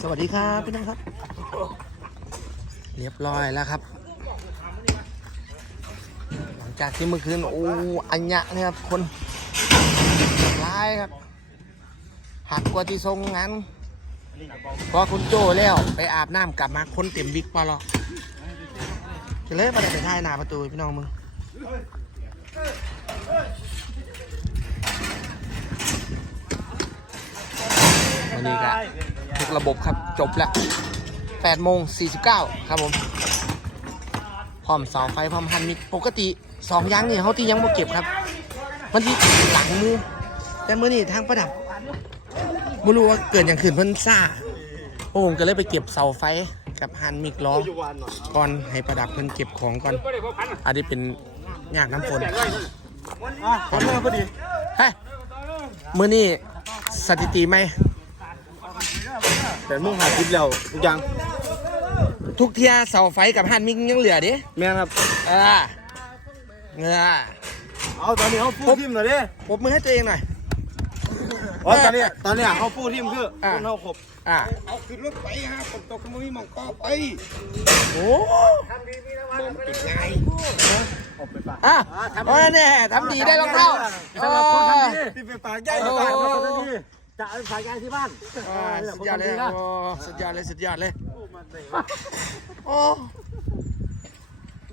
สวัสดีครับพี่น้องครับ เรียบร้อยแล้วครับ หลังจากที่เมื่อคืนโอ้อัญญะเนี่ยครับคนร้ายครับ หักกว่าที่ทรงงั้นพอคุณโจแล้วไปอาบน้ำกลับมาคนเต็มบิ๊กปอลอจะเลยมาได้ไปท่ายหน้าประตูพี่น้องมึงวันนี้ก็ ระบบครับจบแล้ว8โมง49 ครับผมพร้อมเสาไฟพร้อมหันมิกปกติสองอยางนี่เขาที่ยังบ่เก็บครับ มันที่หลังมือ แต่มือนี่ทางประดับไม่รู้ว่าเกิดอย่างขึ้นเพิ่นซ่าโอ้ผมก็เลยไปเก็บเสาไฟกับหันมิกล้อก่อนให้ประดับเพิ่นเก็บของก่อน อันนี้เป็นยากน้ำฝนอะขอเลิกพอดีเฮ้ยมือนี่สถิติไหม แต่มุ่งหาคลิปแล้วทุกอย่างทุกเทียเสาไฟกับหันมิกยังเหลือดิแม่นครับ เออเงือเอาตอนนี้เขาพูดทีมหน่อยดิปรบมือให้ตัวเองหน่อยอ๋อตอนนี้ตอนนี้เขาพูดทีมคืออะคนเขาครบอะเอาขึ้นรถไปฮะฝนตกก็ไม่มีหมองก็ไปโอ้ปิดไงออกไปปากอะโอ้ยเนี่ยทำดีได้รองเท้าเออที่ไปปากใหญ่ที่ปากมาทันที จะเอาฝากยายที่บ้านอ่าสุดยอดเลยโอ้สุดยอดเลยสุดยอดเลย โอ้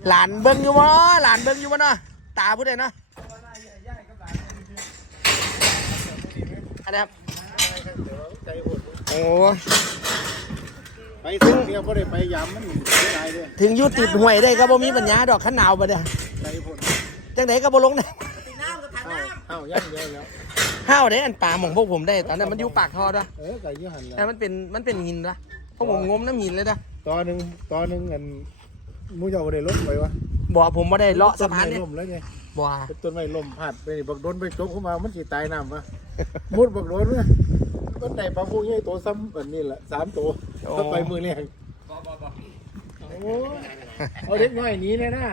หลานเบิ้งอยู่วะหลานเบิ้งอยู่วะเนาะตาผู้ใดเนาะอันนี้ครับโอ้ไปถึงเดียวก็ได้ไปย้ำมันไม่ได้เลยถึงอยุติดห่วยได้ก็บ่มีปัญญาดอกขันหนาวบ่เนี่ยใจผลจังไหนก็บ่ลงนะเอ้าย่างเดียวแล้ว ห้าวได้อันปลาของพวกผมได้ตอนนั้นมันอยู่ปากท่อด้วยเออไก่ยี่หันแต่มันเป็นมันเป็นหินนะเพราะผมงมน้ำหินเลยนะตอนหนึ่งตอนหนึ่งเงินมูเจ้าบ่ได้ลดไปวะบ่ผมไม่ได้เลาะสะพานต้เนี่ยไม้ล่มแล้วไงบ่เป็นต้นไม้ล่มพาดไปนี่บักโดนไปจกเข้ามามันสิตายน้ำวะมุดบักโดนวะต้นไหนปลาฟูใหญ่ตัวซ้ำแบบนี้แหละสามตัวก็ไปมือแรงโอ้เอาเด็กน้อยหนี้เลยนะ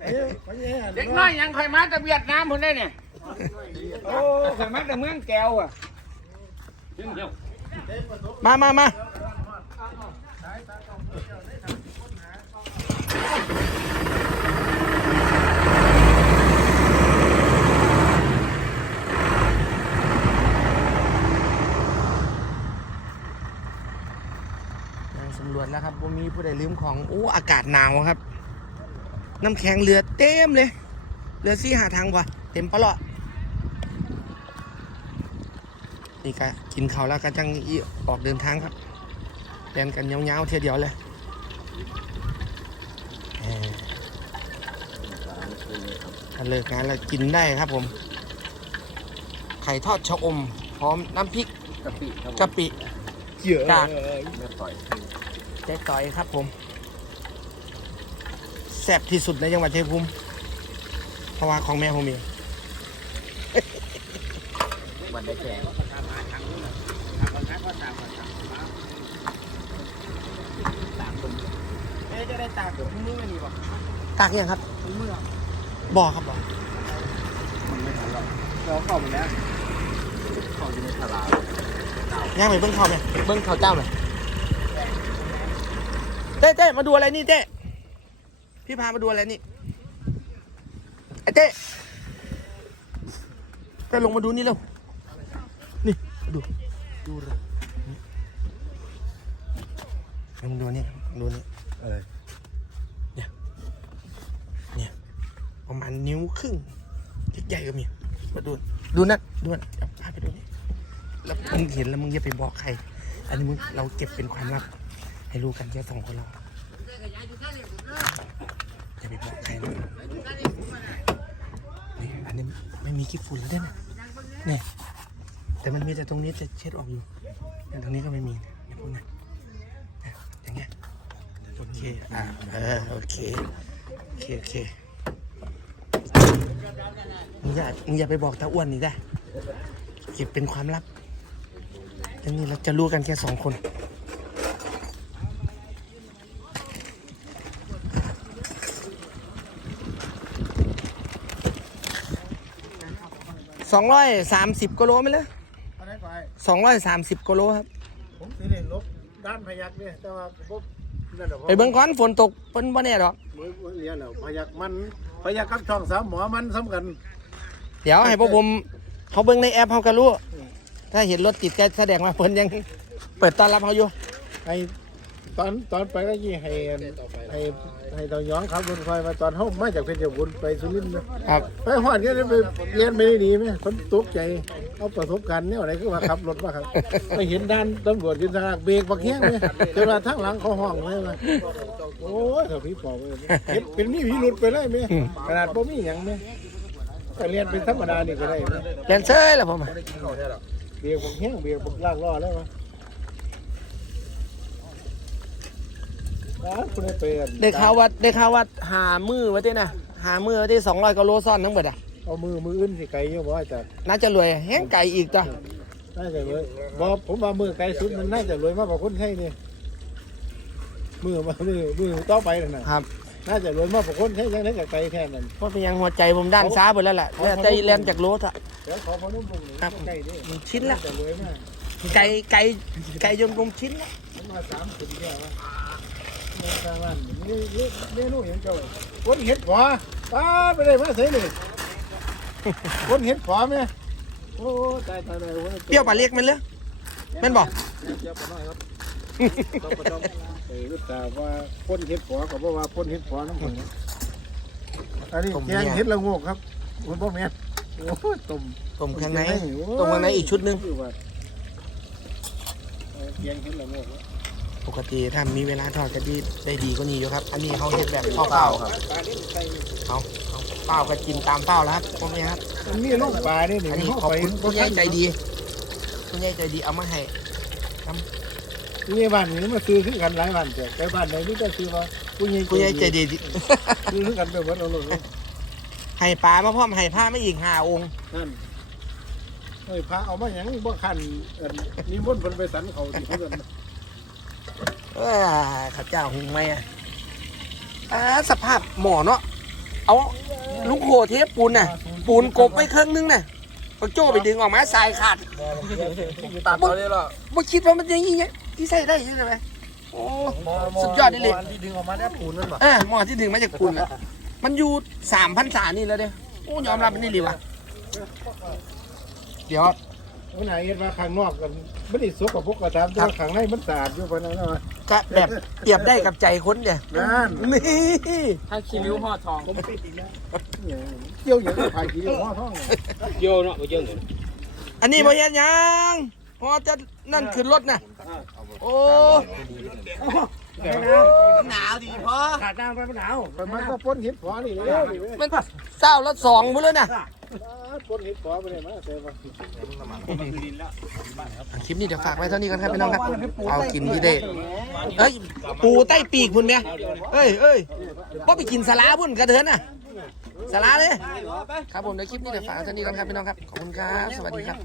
เอ้ยไปแย่เด็กน้อยยังคอยมาแต่เวียดนามคนได้เนี่ย โอ้คอยมาแต่เมืองแก้วอะมามามาสำรวจแล้วครับว่ามีผู้ใดลืมของโอ้อากาศหนาวครับ น้ำแข็งเรือเต็มเลยเรือซี่หาทางว่ะเต็มปะเลาะ นี่ก็กินข้าวแล้วก็จังอีออกเดินทางครับแลนกันยาวๆเทียวเดียวเลยเอ่อถ้าเลิกงานแล้วกินได้ครับผม ไข่ทอดชะอม พร้อมน้ำพริกกะปิครับกะปิเยอะจากแม่ต่อยเจ๊ต่อยครับผมแซ่บที่สุดในจังหวัดชัยภูมิเพราะว่าของแม่ผมเองวันได้แก่ เอ๊ะจะได้ตากผมมือนี่บอกตากยังครับมือบ่อครับบ่อมันไม่ทันหรอกเราเข้ามาแล้วเข้าอยู่ในตลาดย่างไปเบิ้งข้าวไหมเบิ้งข้าวเจ้าไหมเต้เต้มาดูอะไรนี่เต้พี่พามาดูอะไรนี่ไอ้เต้เต้ลงมาดูนี่เร็วนี่มาดูดูเลย ลองมาดูนี่ดูนี่อะไรเนี่ยประมาณนิ้วครึ่งใหญ่ๆก็มีมาดูดูนั่นดูนั่นเอาพาไปดูนี่แล้วมึงเห็นแล้วมึงอย่าไปบอกใคร อันนี้มึงเราเก็บเป็นความลับ ให้รู้กันแค่สองคนเราอย่าไปบอกใครนะนี่อันนี้ไม่มีขี้ฝุ่นแล้วด้วยนะเนี่ยแต่มันมีแต่ตรงนี้จะเช็ดออกอยู่แต่ตรงนี้ก็ไม่มีเนี่ยพวกนั้น โอเค อ่าเออโอเค โอเค โอเค มึงอย่า มึงอย่าไปบอกตาอ้วนนี่ได้ เก็บเป็นความลับอย่างนี้เราจะรู้กันแค่สองคน สองร้อยสามสิบกิโลไหมเลยอันไหนก่อนสองร้อยสามสิบกิโลครับ ผมสิเล่นลบด้านพยักเนี่ยแต่ว่าบ่ นั่นแหละไปเบิ่งก่อนฝนตกเพิ่นบ่แน่ดอกมือเรียนแล้วพยักมันพยักกับช่องสามหมอมันสำคัญ เดี๋ยวให้พวกผมเขาเบิ่งในแอปเขาก็รู้ ถ้าเห็นรถติดก็แสดงว่าเพิ่นยังเปิดต้อนรับเขาอยู่ให้ ตอนตอนไปก็ยี่ให้ให้ให้ตอนย้อนขับรถไฟมาตอนเฮามาจากเพชรบุรีไปสุรินทร์นะครับไปหอดก็ได้ไปเรียนไม่ได้ดีไหมคนตกใจเอาประสบการณ์เนี่ยอะไรคือว่าขับรถมาครับไปเห็นด้านตำรวจยืนทางเบรกบักแห้งเลยเวลาทั้งหลังเขาห้องเลยว่าโอ้ยเถ้าพี่ปอบเลยเห็นเป็นมีพิรุษไปเลยไหมขนาดบ่มีหยังไหมก็เรียนเป็นธรรมดานี่ก็ได้ไหมแลนเซอร์ล่ะผมอะเบียร์บักแห้งเบียร์บักลากล้อแล้ววะนะคุณ ได้เปลี่ยนได้ข่าวว่าได้ข่าวว่าหามือไว้ตินะหามือไว้ที่200กว่าโลซ่อนทั้งหมดอะเอามือมืออื่นสิไกลเยอะบ่อาจารย์น่าจะรวยแห้งไก่อีกจ้ะน่าจะรวยบ่ผมว่ามือไกลสุดมันน่าจะรวยมากกว่าคนไทยนี่มือมามือมือต่อไปนั่นน่ะครับน่าจะรวยมากกว่าคนไทยยังไงกับไกลแค่นั้นเพราะเป็นยังหัวใจผมด้านซ้ายหมดแล้วแหละแล้วใจแลนจากรถอะเดี๋ยวขอพนุ่มลงนี่ครับใกล้ดิมันชิ้นละาจะรวยมากไก่ไก่ไก่ยนผมชิ้นละผมมาสามสิบเนี่ยวะเงิน ทางบ้านนี่นี่เมนูอย่างเจ้าคนเห็ดขวาป้าไปเลยมาเสียนี่คนเห็ดขวาไหมโอ้ตายตายตายโอ้เปรี้ยวปลาเรียกมันเลยแม่นบอกเจ้าปน้อยครับต้องประจอมเออรู้แต่ว่าคนเห็ดขวากับว่าคนเห็ดขวาน้ำผึ้งอันนี้แกงเห็ดละงกครับคุณพ่อแม่โอ้ยต้มต้มข้างในโอ้ยต้มข้างในอีกชุดหนึงคือว่าเออแกงเห็ดละงกครับ ปกติถ้ามีเวลาทอดจะดีได้ดีกว่านี้อยู่ครับ อันนี้เขาเห็ดแบบเปล่าๆครับปลาเล่นไข่เอาเอาเปล่าก็กินตามเปล่าแล้วครับพวกนี้ครับมันมีลูกปลาเนี่ยนี่อันนี้เข้าขอบไปคุณคุณยายใจดีคุณยายใจดีเอามาให้นี่บ้านนี้มาซื้อขึ้นกันหลายบ้านแต่ไปบ้านไหนนี่ก็ซื้อว่าผู้ใหญ่คุณยายใจดีซื้อขึ้นกันไปหมดเอาเลยให้ปลามาพร้อมให้ผ้าไม่อีกห้าองค์นั่นเฮ้ยพระเอามาหยังบ่คันอันนิมนต์เพิ่นไปสันเขาที่เพิ่น เออข้าเจ้าหุงไหมอะอ่าสภาพหมอเนาะเอาลูกโหเทปปูนน่ะ ปูนกบไปครึ่งนึงน่ะพอโจ้ไปดึงออกมาสายขาดตัดเอาเลยล่ะบ่คิดว่ามันอยังงี้ไงที่ใส่ได้ใช่ไหมโอ้สุดยอดนี่เลยที่ดึงออกมาได้ปูนนั่นบ่เออหมอที่ดึงมาจากปูนอะมันอยู่สามพันสานี่แล้วเด้อโอ้ยอมรับมันนี่ดีว่ะเดี๋ยว วันไหนเห็นว่าข้างนอกกันบ่ได้สกปรกก็ตามแต่ว่าข้างในมันสะอาดอยู่ปานนั้นนะก็แบบเปรียบได้กับใจคนเดียนั่นนี่ถ้าคิริ้วห่อทองผมปิดอีกแล้วเนี่ยเกี่ยวอย่างกับไผกี่หัวท้องเนี่ยโยเนาะบ่เยอะเลยอันนี้บ่เฮ็ดหยังพอจะนั่นขึ้นรถน่ะโอ้หนาวดีพอขาดน้ำไปมันหนาวไปมันก็พ้นเห็ดขวานี่เลยนี่เว้ยมันเศร้าละสองพุ่นเลยน่ะ พ้นเห็ดขวาไปเลยมาแต่ว่าคลิปนี้เดี๋ยวฝากไว้เท่านี้กันครับพี่น้องครับ เอากินที่ได้เอ้ย ปูใต้ปีกพุ่นเมียเอ้ยเอ้ยบ่ไปกินสลาพุ่นกระเถินน่ะสลาเลย ครับผมเดี๋ยวคลิปนี้เดี๋ยวฝากไว้เท่านี้กันครับพี่น้องครับ ขอบคุณครับ สวัสดีครับ